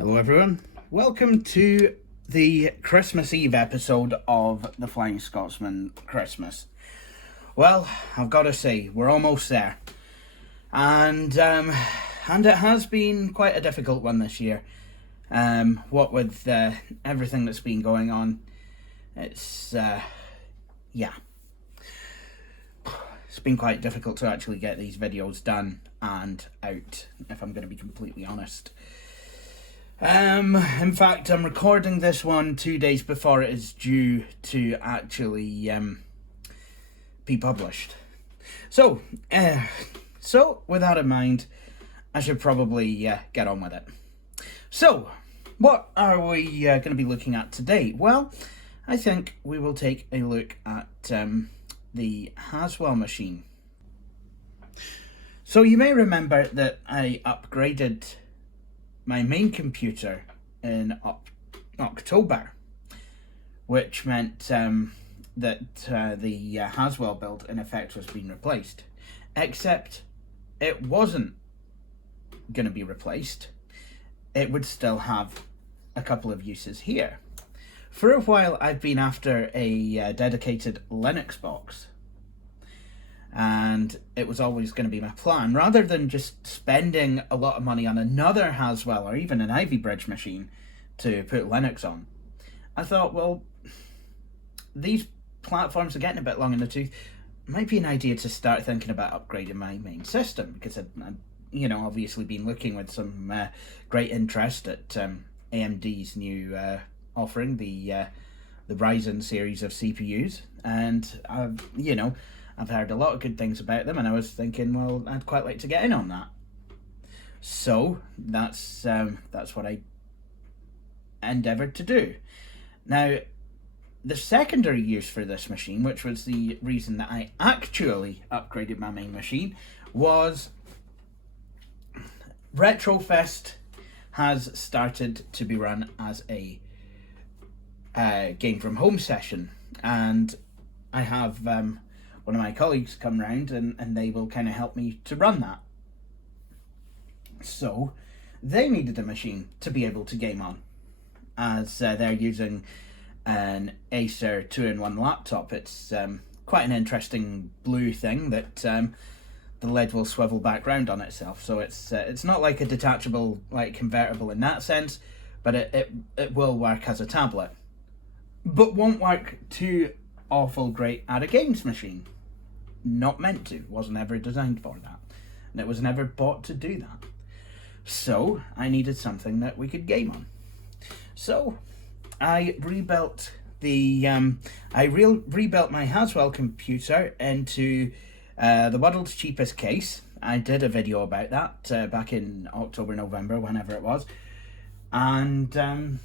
Hello everyone, welcome to the Christmas Eve episode of the Flying Scotsman Christmas. Well, I've got to say, we're almost there. And it has been quite a difficult one this year. What with everything that's been going on, it's been quite difficult to actually get these videos done and out, if I'm going to be completely honest. In fact, I'm recording this one 2 days before it is due to actually be published. So with that in mind, I should probably get on with it. So, what are we going to be looking at today? Well, I think we will take a look at the Haswell machine. So you may remember that I upgraded my main computer in October, which meant that the Haswell build in effect was being replaced, except it wasn't going to be replaced. It would still have a couple of uses here. For a while I've been after a dedicated Linux box, and it was always going to be my plan, rather than just spending a lot of money on another Haswell or even an Ivy Bridge machine to put Linux on. I thought, well, these platforms are getting a bit long in the tooth. Might be an idea to start thinking about upgrading my main system, because I've obviously been looking with some great interest at AMD's new offering, the Ryzen series of CPUs, and I've heard a lot of good things about them, and I was thinking, well, I'd quite like to get in on that. So that's what I endeavoured to do. Now, the secondary use for this machine, which was the reason that I actually upgraded my main machine, was Retrofest has started to be run as a game from home session, and I have one of my colleagues come round and they will kind of help me to run that. So they needed a machine to be able to game on, as they're using an Acer 2-in-1 laptop. It's quite an interesting blue thing that the lid will swivel back round on itself, so it's not like a detachable, like, convertible in that sense, but it will work as a tablet, but won't work too awful great at a games machine. Not meant to. Wasn't ever designed for that, and it was never bought to do that. So I needed something that we could game on. So I rebuilt rebuilt my Haswell computer into the world's cheapest case. I did a video about that back in October, November, whenever it was, and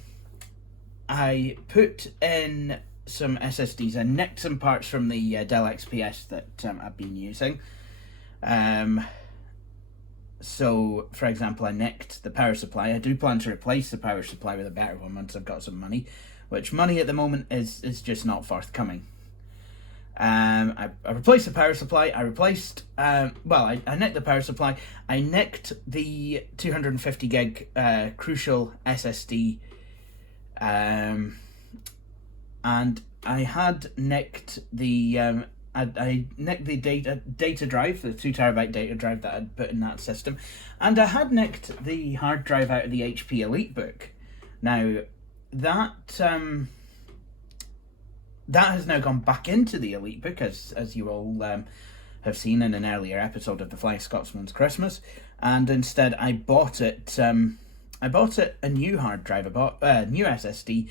I put in some SSDs. I nicked some parts from the Dell XPS that I've been using. So, for example, I nicked the power supply. I do plan to replace the power supply with a better one once I've got some money, which money at the moment is just not forthcoming. I replaced the power supply. I replaced, I nicked the power supply. I nicked the 250 gig Crucial SSD, and I had nicked the I nicked the data drive, the 2 terabyte data drive that I'd put in that system, and I had nicked the hard drive out of the HP EliteBook. Now that has now gone back into the EliteBook, as you all have seen in an earlier episode of the Flying Scotsman's Christmas, and instead I bought it a new hard drive. I bought a new SSD,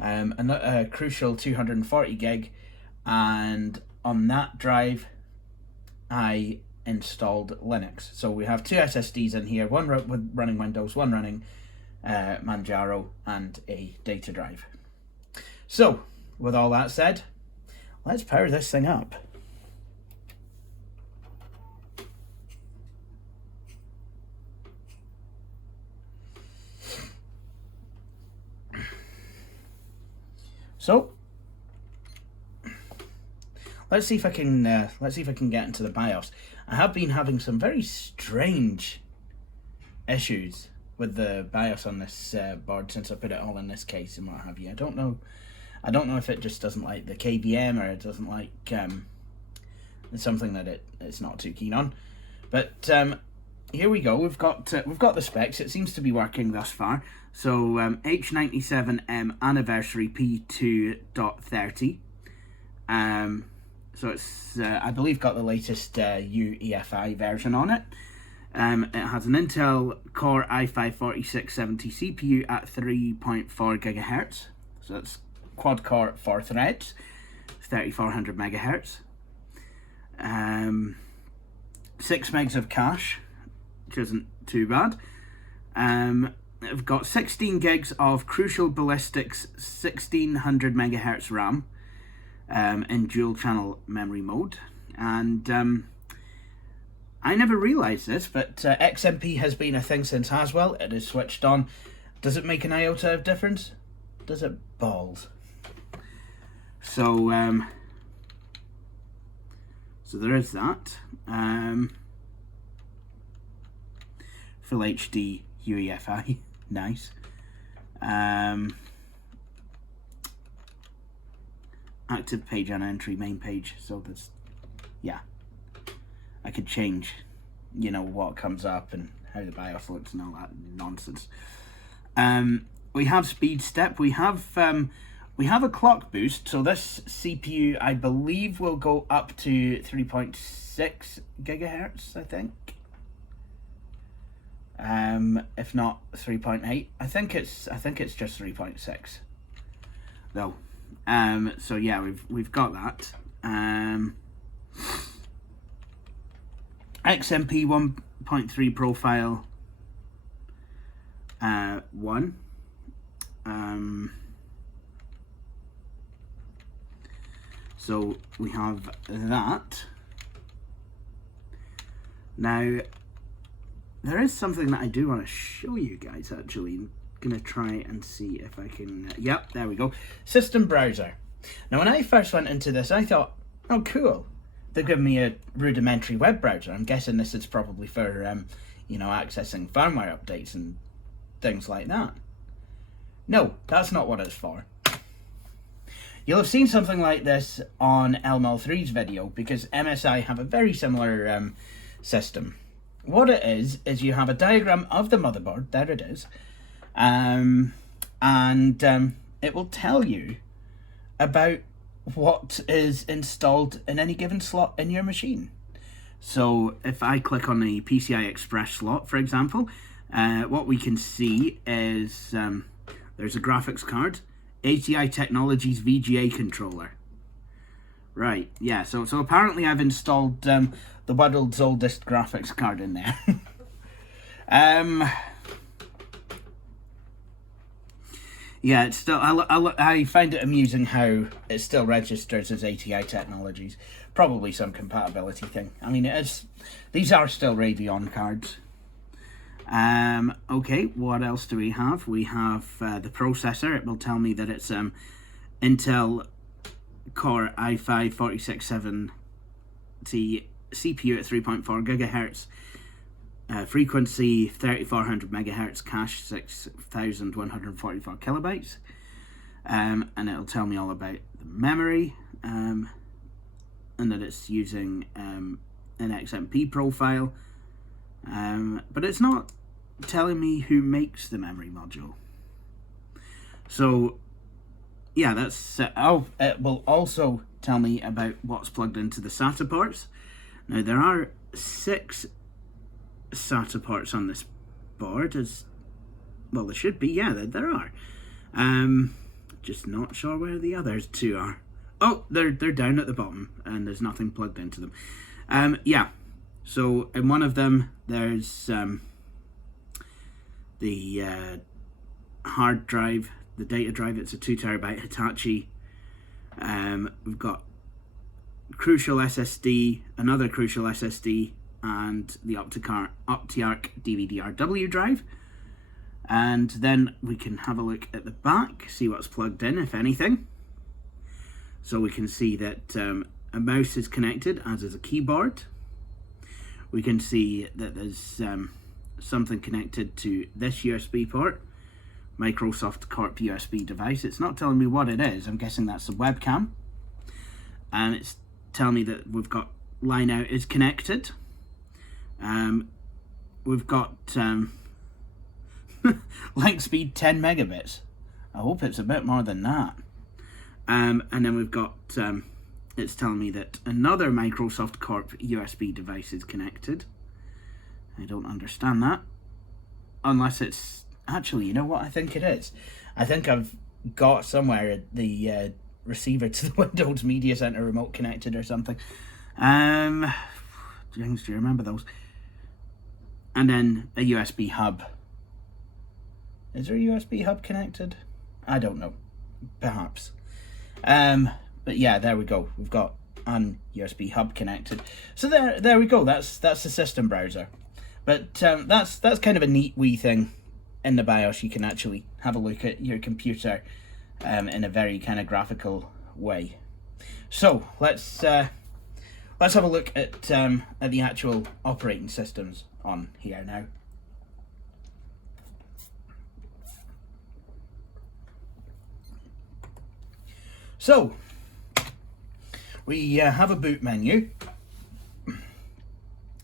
a Crucial 240 gig, and on that drive I installed Linux. So we have 2 SSDs in here, one with running Windows, one running Manjaro, and a data drive. So with all that said, let's power this thing up. So let's see if I can get into the BIOS. I have been having some very strange issues with the BIOS on this board since I put it all in this case and what have you. I don't know if it just doesn't like the KVM, or it doesn't like it's something that it's not too keen on. But here we go. We've got the specs. It seems to be working thus far. So H97M anniversary P2.30. So it's I believe got the latest UEFI version on it. It has an Intel Core i5-4670 CPU at 3.4 GHz. So it's quad core 4 threads, 3400 MHz. 6 megs of cache, which isn't too bad. I've got 16 gigs of Crucial Ballistics 1600 MHz RAM in dual channel memory mode. And I never realised this, but XMP has been a thing since Haswell. It is switched on. Does it make an iota of difference? Does it balls? So, so there is that. Full HD UEFI, nice. Active page and entry, main page. So there's, yeah. I could change, you know, what comes up and how the BIOS looks and all that nonsense. We have speed step. We have a clock boost. So this CPU, I believe, will go up to 3.6 gigahertz. I think, if not 3.8. I think it's just 3.6 though. So yeah, we've got that. XMP 1.3 profile 1. So we have that. Now, there is something that I do want to show you guys, actually. I'm going to try and see if I can... yep, there we go. System browser. Now, when I first went into this, I thought, oh, cool. They've given me a rudimentary web browser. I'm guessing this is probably for, you know, accessing firmware updates and things like that. No, that's not what it's for. You'll have seen something like this on LML3's video, because MSI have a very similar system. What it is you have a diagram of the motherboard, there it is, and it will tell you about what is installed in any given slot in your machine. So if I click on the PCI Express slot, for example, what we can see is there's a graphics card, ATI Technologies VGA controller. Right, yeah, so apparently I've installed the world's oldest graphics card in there. Yeah, it's still, I find it amusing how it still registers as ATI Technologies. Probably some compatibility thing. I mean, these are still Radeon cards. Okay, what else do we have? We have the processor. It will tell me that it's Intel Core i5-4670 CPU at 3.4 gigahertz. Frequency 3400 megahertz, cache 6144 kilobytes, and it'll tell me all about the memory, and that it's using an XMP profile, but it's not telling me who makes the memory module. So yeah, that's it will also tell me about what's plugged into the SATA ports. Now there are 6 SATA ports on this board, as well there should be. Yeah, there are. Just not sure where the other 2 are. Oh, they're down at the bottom and there's nothing plugged into them. Yeah, so in one of them there's the hard drive, the data drive. It's a 2 terabyte Hitachi. We've got Crucial SSD, another Crucial SSD, and the Optiarc DVD-RW drive. And then we can have a look at the back, see what's plugged in, if anything. So we can see that a mouse is connected, as is a keyboard. We can see that there's something connected to this USB port, Microsoft Corp USB device. It's not telling me what it is. I'm guessing that's the webcam. And it's telling me that we've got line out is connected. We've got link speed 10 megabits. I hope it's a bit more than that. And then we've got, it's telling me that another Microsoft Corp USB device is connected. I don't understand that. Unless it's, actually, you know what I think it is? I think I've got somewhere the receiver to the Windows Media Center remote connected or something. James, do you remember those? And then a USB hub. Is there a USB hub connected? I don't know. Perhaps. But yeah, there we go. We've got an USB hub connected. So there we go. That's the system browser. But that's kind of a neat wee thing in the BIOS. You can actually have a look at your computer in a very kind of graphical way. So let's have a look at the actual operating systems on here now. So we have a boot menu,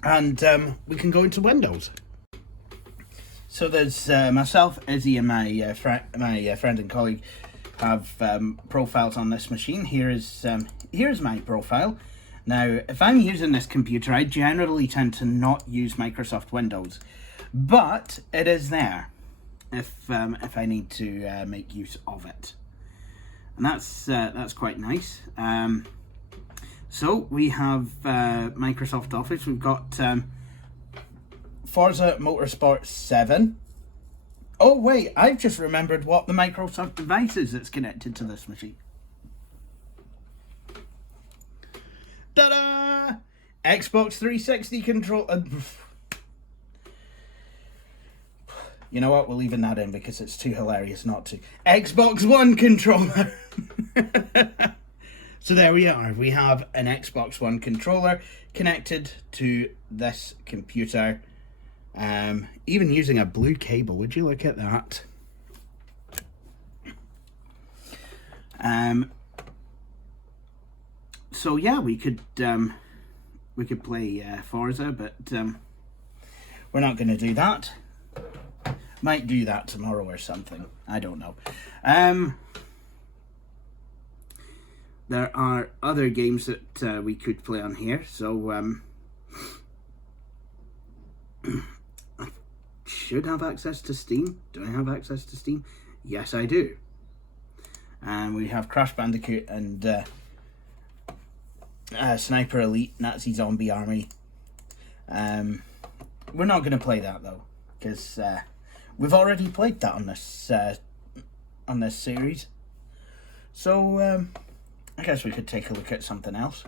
and we can go into Windows. So there's myself, Izzy, and my friend and colleague have profiles on this machine. Here's my profile. Now, if I'm using this computer, I generally tend to not use Microsoft Windows, but it is there if I need to make use of it, and that's quite nice. So we have Microsoft Office. We've got Forza Motorsport 7. Oh wait, I've just remembered what the Microsoft device is that's connected to this machine. Ta-da! Xbox 360 controller. You know what? We're leaving that in because it's too hilarious not to. Xbox One controller. So there we are. We have an Xbox One controller connected to this computer. Even using a blue cable. Would you look at that? So yeah, we could play Forza, but we're not going to do that. Might do that tomorrow or something. I don't know. There are other games that we could play on here. So I should have access to Steam. Do I have access to Steam? Yes, I do. And we have Crash Bandicoot and Sniper Elite Nazi Zombie Army. We're not going to play that though, because we've already played that on this series. So I guess we could take a look at something else.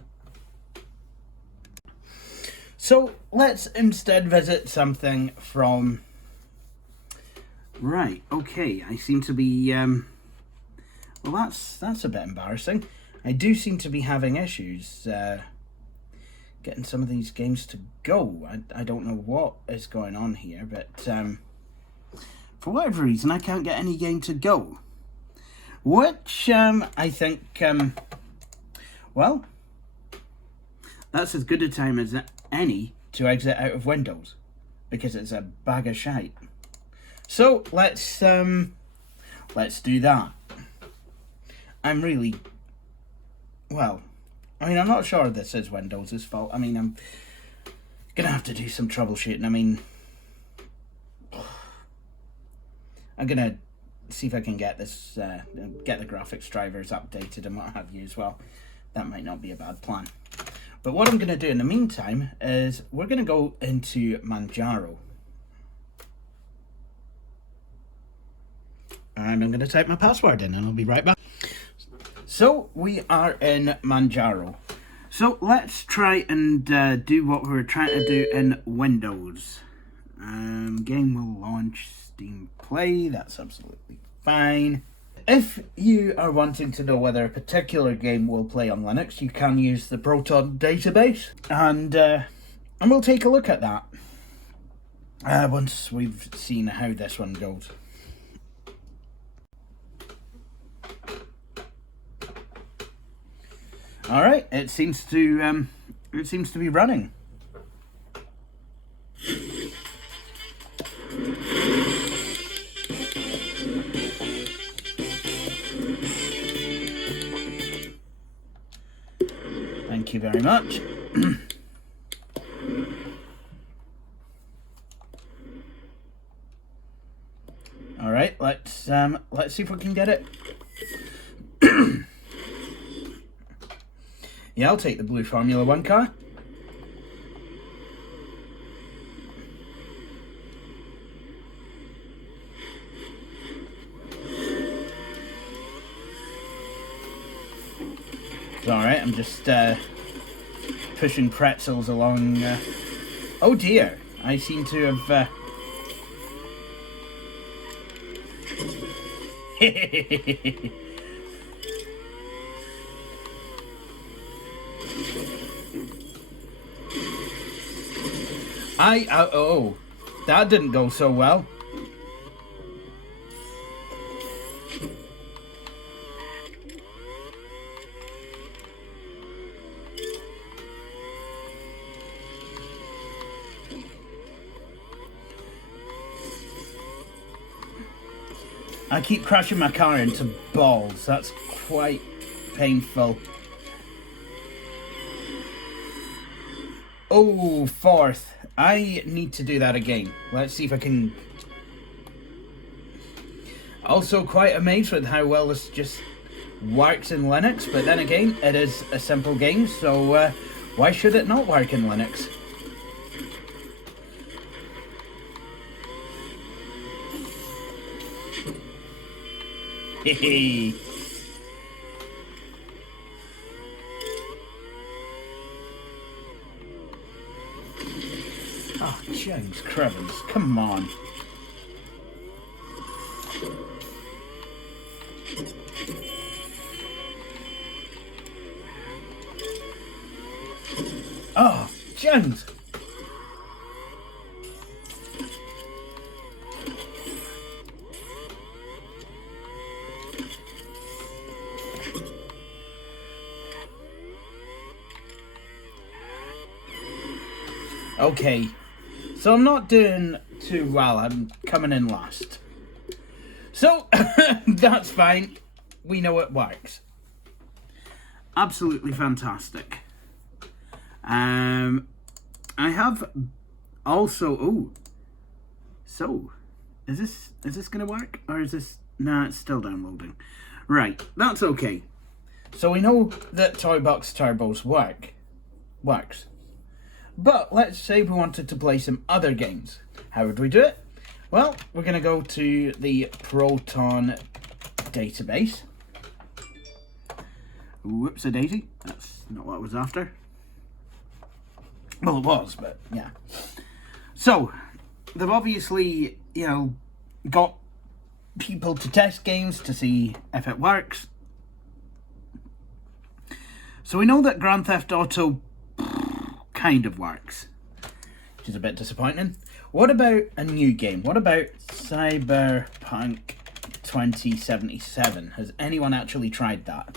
So let's instead visit something from... Right, okay, I seem to be... Well, that's a bit embarrassing. I do seem to be having issues getting some of these games to go. I don't know what is going on here, but for whatever reason, I can't get any game to go. Which I think, well, that's as good a time as any to exit out of Windows, because it's a bag of shite. So let's do that. I'm really, well, I mean, I'm not sure this is Windows' fault. I mean, I'm gonna have to do some troubleshooting. I mean, I'm gonna see if I can get this, get the graphics drivers updated and what have you as well. That might not be a bad plan. But what I'm gonna do in the meantime is we're gonna go into Manjaro. And I'm gonna type my password in and I'll be right back. So we are in Manjaro. So let's try and do what we were trying to do in Windows. Game will launch, Steam Play, that's absolutely fine. If you are wanting to know whether a particular game will play on Linux, you can use the Proton database, and we'll take a look at that. once we've seen how this one goes. All right, it seems to be running. Thank you very much. All right, let's see if we can get it. Yeah, I'll take the blue Formula One car. It's all right. I'm just pushing pretzels along. Oh dear! I seem to have. Oh, that didn't go so well. I keep crashing my car into balls. That's quite painful. Oh, fourth. I need to do that again. Let's see if I can. Also quite amazed with how well this just works in Linux, but then again, it is a simple game, so why should it not work in Linux? Hehe. Oh, James Crevens, come on. Oh, James. Okay, so I'm not doing too well. I'm coming in last. So, that's fine. We know it works. Absolutely fantastic. I have also... Oh. So, is this going to work? Or is this... Nah, it's still downloading. Right, that's okay. So we know that Toy Box Turbos works. But let's say we wanted to play some other games. How would we do it? Well, we're going to go to the Proton database. Whoops-a-daisy. That's not what I was after. Well, it was, but yeah. So, they've obviously, got people to test games to see if it works. So we know that Grand Theft Auto kind of works, which is a bit disappointing. What about a new game? What about Cyberpunk 2077? Has anyone actually tried that?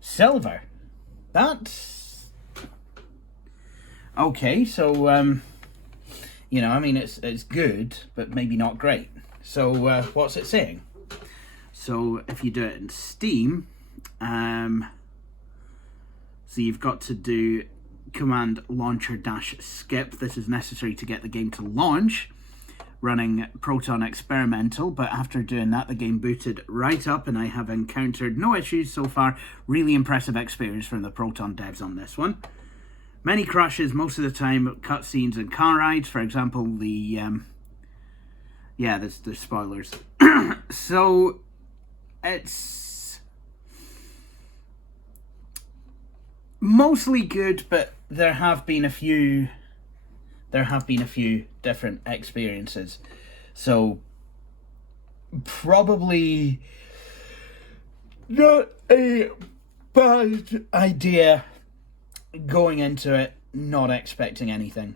Silver. That's... Okay, so, it's good, but maybe not great. So, what's it saying? So, if you do it in Steam, so you've got to do command launcher-skip. This is necessary to get the game to launch, running Proton Experimental, but after doing that, the game booted right up, and I have encountered no issues so far. Really impressive experience from the Proton devs on this one. Many crashes, most of the time, cutscenes and car rides. For example, there's spoilers. So, it's mostly good, but there have been a few different experiences. So, probably not a bad idea going into it not expecting anything.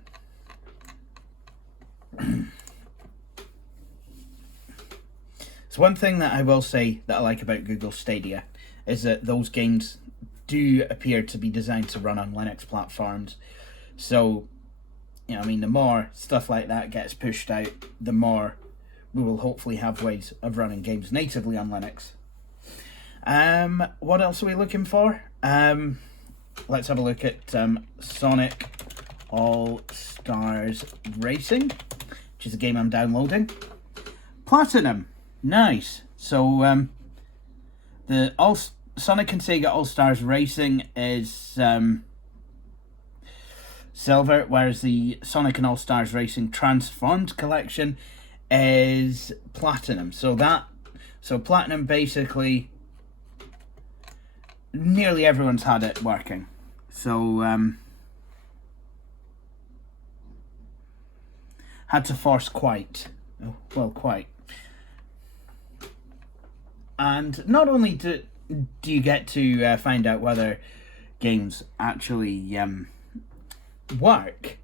So one thing that I will say that I like about Google Stadia is that those games do appear to be designed to run on Linux platforms. So, you know, I mean, the more stuff like that gets pushed out, the more we will hopefully have ways of running games natively on Linux. What else are we looking for? Let's have a look at Sonic All-Stars Racing, which is a game I'm downloading. Platinum. Nice. So, the Sonic and Sega All-Stars Racing is silver, whereas the Sonic and All-Stars Racing Transformed Collection is platinum. So platinum, basically nearly everyone's had it working. So had to force quite. And not only do you get to find out whether games actually work,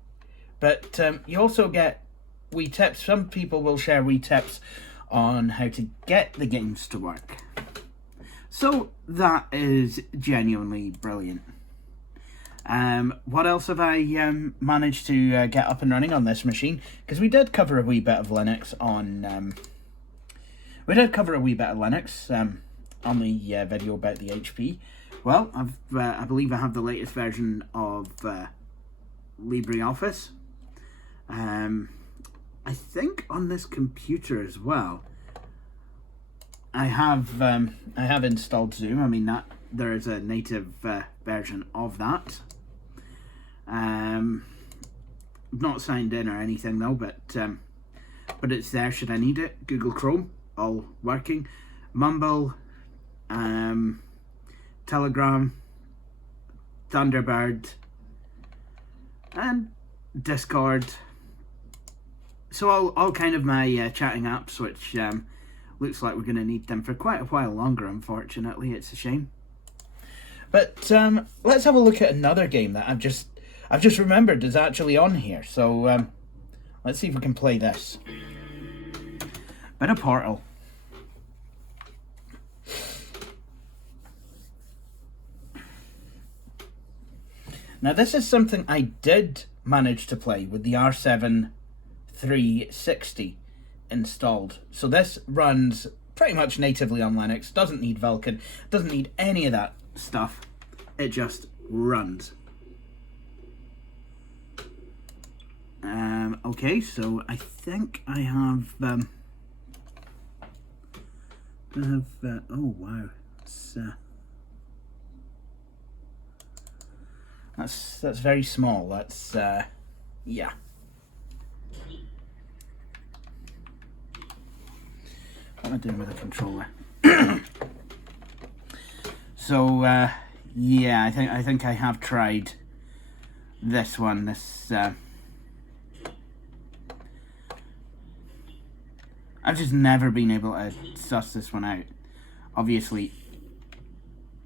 but you also get wee tips. Some people will share wee tips on how to get the games to work. So that is genuinely brilliant. What else have I managed to get up and running on this machine? Because we did cover a wee bit of Linux on... on the video about the HP. Well, I believe I have the latest version of LibreOffice. I think on this computer as well. I have installed Zoom. I mean, that there is a native version of that. Not signed in or anything though, but it's there should I need it. Google Chrome, all working. Mumble, Telegram, Thunderbird, and Discord. So all kind of my chatting apps, which looks like we're going to need them for quite a while longer, unfortunately. It's a shame. But let's have a look at another game that I've just remembered is actually on here. So let's see if we can play this. Bit of Portal. Now this is something I did manage to play with the R7 360 installed. So this runs pretty much natively on Linux, doesn't need Vulkan, doesn't need any of that stuff. It just runs. Okay, so I think I have oh wow, that's very small. That's yeah. What am I doing with the controller? So yeah, I think I have tried this one. I've just never been able to suss this one out. Obviously,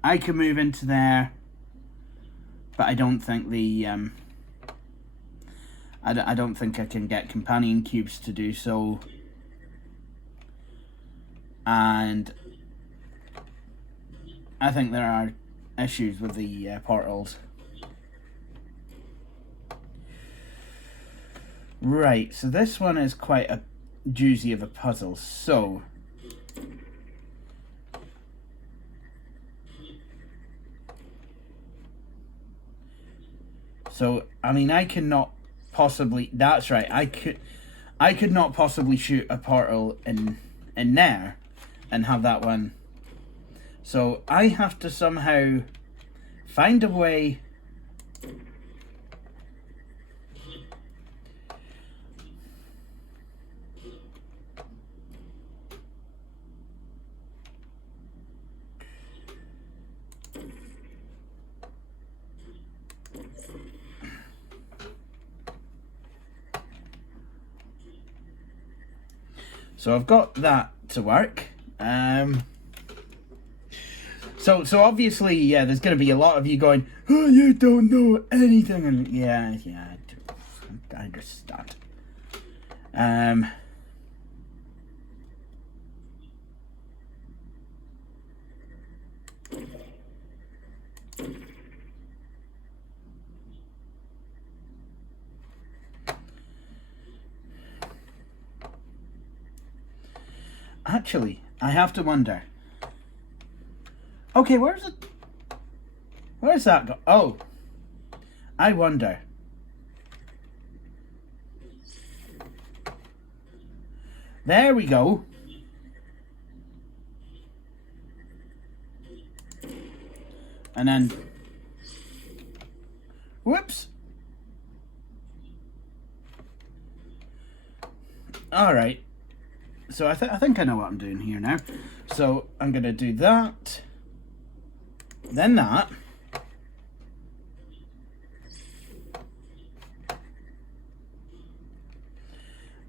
I can move into there, but I don't think the I don't think I can get companion cubes to do so. And I think there are issues with the portals. Right, so this one is quite a doozy of a puzzle. So I mean, I cannot possibly. That's right. I could not possibly shoot a portal in there and have that one. So I have to somehow find a way. So I've got that to work. So obviously, yeah, there's going to be a lot of you going, oh, you don't know anything. And yeah, I do. I understand. Actually, I have to wonder. Okay, where's that go? Oh, I wonder. There we go. And then, whoops. All right. So I think I know what I'm doing here now. So I'm gonna do that, then that.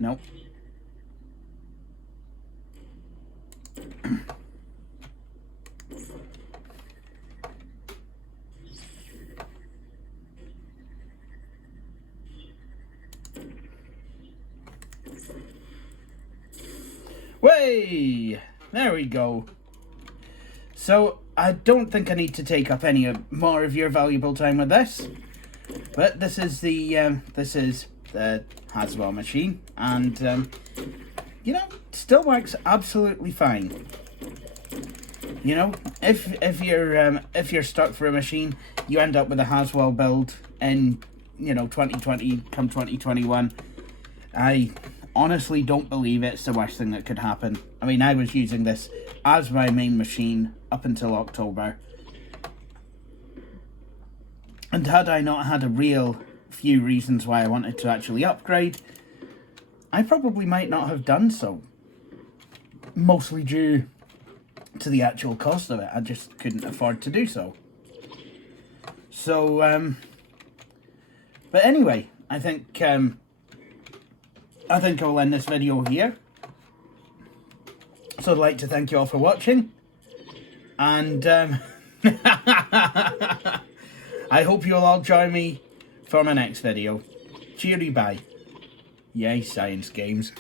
Nope. Way! There we go. So, I don't think I need to take up any more of your valuable time with this. But this is the Haswell machine. And, you know, still works absolutely fine. You know, if you're stuck for a machine, you end up with a Haswell build in, you know, 2020, come 2021. I honestly don't believe it's the worst thing that could happen. I mean, I was using this as my main machine up until October. And had I not had a real few reasons why I wanted to actually upgrade, I probably might not have done so. Mostly due to the actual cost of it. I just couldn't afford to do so. So, but anyway, I think I'll end this video here. So I'd like to thank you all for watching. And I hope you'll all join me for my next video. Cheery bye. Yay, science games.